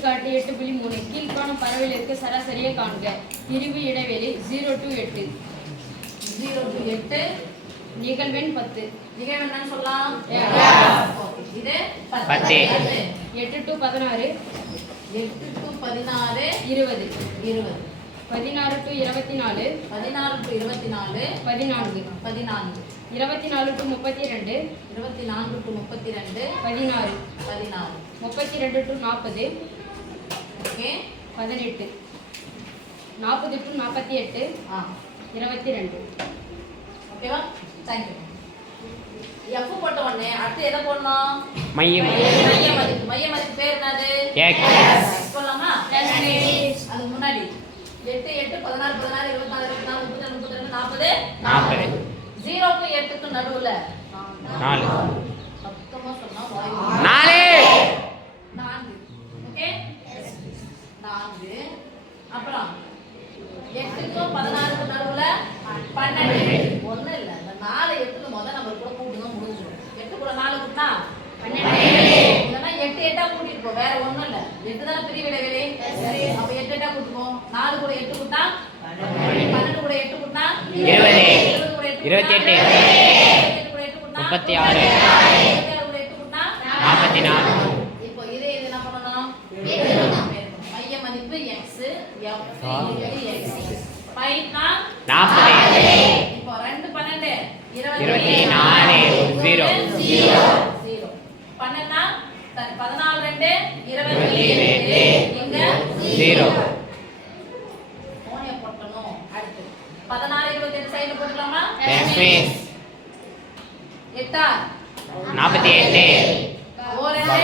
எடுத்துக்காட்டு 8.3 கீழ்காணும் பரவலிற்கு சராசரியை காண்க. பிரிவு இடைவெளி 0 to 8. 0 to 8 நிகழ்வெண் 10. நிகழ்வெண் சொல்லலாம். இது 10. 8 to 16 8 to 16 20. 20. 16 to 24 16 to 24 14. 14. 24 to 32 24 to 32 16. 16. 32 to 40 okay 18. 40 to 48 22. ஓகேவா? Thank you. எஃப் போட்ட உடனே அடுத்து எதை போடணும்? மைய மதிப்பு பேர் என்னது? எக்ஸ் சொல்லலாமா? அது முன்னாடி 8 8 16 16 24 24 32 40 40 0க்கு 8க்கு நடுவுல 4 மொத்தமா சொன்னா 4 ஓகே 4 அப்புறம் 8க்கும் 16க்கு நடுவுல 12 ஒண்ணு இல்ல இந்த 4 8க்கு முதல்ல நம்ம கூட கூட்டுங்க முடிஞ்சிரும் 8 கூட 4 கூட்டினா 12 இதெல்லாம் 8 8ஆ கூட்டிட்டு போ வேற ஒண்ணும் இல்ல 8 தான் பெரிய விடைவெளி அப்ப 8 8ஆ கூட்டிப்போ 4 கூட 8 கூட்டினா 12 கூட 8 கூட்டினா 20 28 கூட 8 கூட்டினா 36 கூட 8 கூட்டினா 44 இப்போ இது என்ன பண்ணனும் மைய மதிப்பு x f x பைனா 40 இப்போ 2 12 24 0 0 பண்ணனா 14 2 22 இங்க 0 போனே போடணும் அடுத்து 16 28 சைடுல போடலாமா எஸ் மிஸ் 8 48 ஒரு 2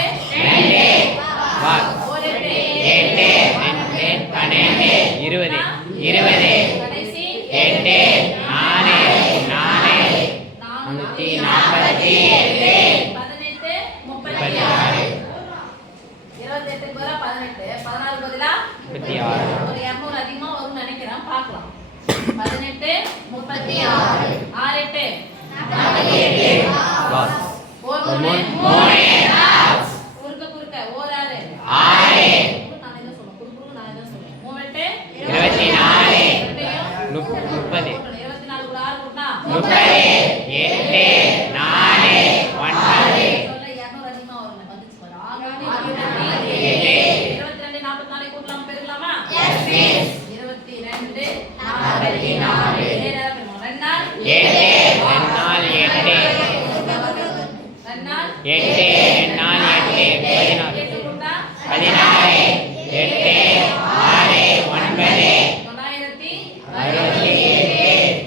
வா ஒரு 2 8 12 20 20 கடைசி 8 4 4 447 18 36 28 பதிலா 18 16 பதிலா 36 ஒரு 200 அதிகமா வரும்னு நினைக்கிறேன் பார்க்கலாம் 18 36 6 8 48 பாஸ் ஒரு 3 குறுக்க ஒரு 6 6 நான் என்ன சொல்றேன் குறுக்கு நான் என்ன சொல்றேன் 3 24 8 30 24 கூட 6 கூட்டினா 30 8 4 9 சொல்ல 200 அதிகமா வரும்னு வந்துச்சு பாரு ஆல்ரெடி 22 44 கூட்டலாம் பெருக்கலாமா எஸ் மிஸ் 22 44 நேரா பெருமா 2 நாள் 8 2 நாள் 8 2 நாள் 8 2 நாள் 8 16 8 கூட்டா 16 8 6 9 967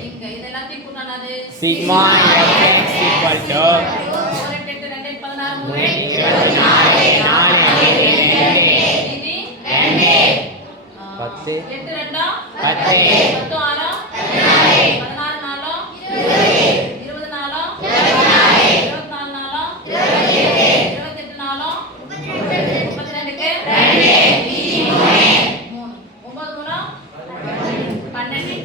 இங்க இதெல்லாம் கூட்டானது சிக்மா x equal to 8 8 2 16 இது 10 8 2 10 10 6 16 4 20 4 24 4 28 4 32க்கு 3 9 3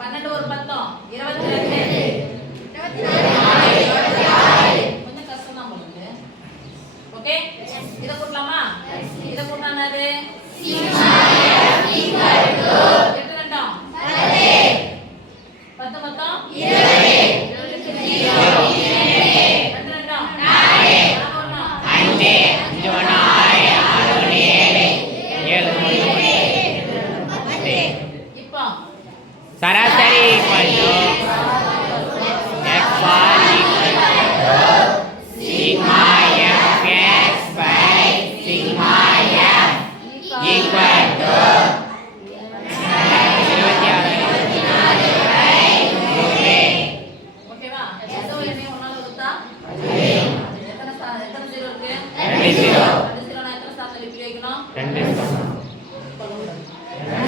12 ஒரு 10 22 கொஞ்சம் கஷ்டம் தான் உங்களுக்கு ஓகே இத கூட்டலாமா இத கூட்டானது எட்டு ரெண்டாம் 10 மொத்தம் 20 ரெண்டு ரெண்டாம் 5 5 1 6 6 7 7 இப்போ சராசரி equal to x bar equal to sigma fx by sigma f equal to 26 ஓகேவா எந்த வழியுமே ஒன்னால வகுத்தா எத்தனை ஜீரோ இருக்கு 2 0 2 ஜீரோ நான் எத்தனை ஸ்தானத்துல இப்படி வைக்கணும்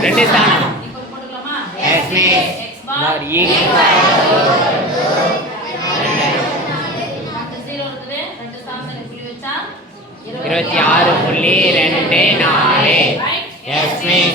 2 ஸ்தானம் இப்போ போட்டுக்கலாமா yes miss x bar bar equal ரெண்டு ஜீரோ இருக்குது ரெண்டு ஸ்தானத்துல இப்படி வச்சா 26.24 ரைட் yes miss